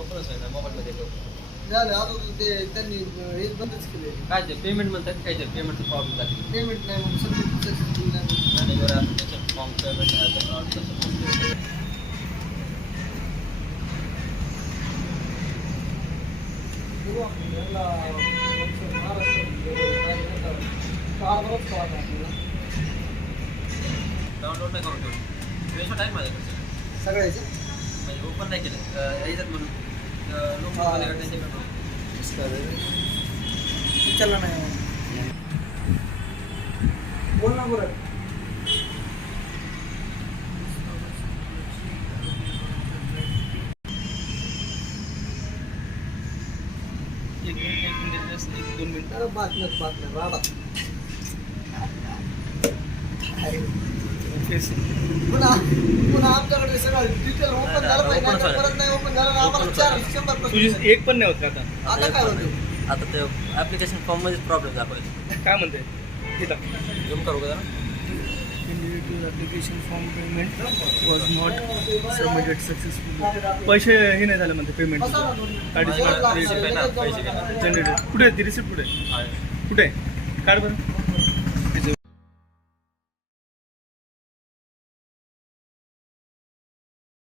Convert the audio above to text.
ओपनच आहे ना मोबाईलमध्ये करू झालं आता ते त्यांनी हे बंदच केले काय ते पेमेंट म्हणतात काय ते पेमेंटचं प्रॉब्लेम झाली पेमेंट नाही म्हणून सबमिट सक्सेसफुल नाही मॅनेजर ॲप्लिकेशन फॉर्म पेमेंट बघू आपण याला महाराष्ट्र कारभारच कळा आपल्याला डाउनलोड नाही करून ठेवलं स्क्रीनशॉट आहे माझ्याकडे सगळ्याचे म्हणजे ओपन नाही केलं यायच्यात म्हणून लोक हा. त्यांच्याकडून विचारला नाही बोल ना बरं. एक मिनिट एक मिनिट just एक दोन मिनिट अरे बातम्या बातम्या राडा पुन्हा पुन्हा आमच्याकडे सगळं डिटेल ओपन झालं पाहिजे. open नाहीतर झालं. परत नाही ओपन झालं. ना आम्हाला Open चार झालं. शंभर तुझी एक पण नाही होत का आता? आता काय होतं? आता ते ॲप्लिकेशन फॉर्ममध्येच प्रॉब्लेम दाखवायचे काय म्हणते? हे दाख. झूम करू का जरा? Application form payment was not submitted successfully. पैसे हे नाही झाले म्हणते पेमेंट बसा ना लागतं, पैसे. जनरेटेड कुठे आहे? ती रिसिप्ट कुठे आहे? आहे. कुठे आहे? काढ बरं.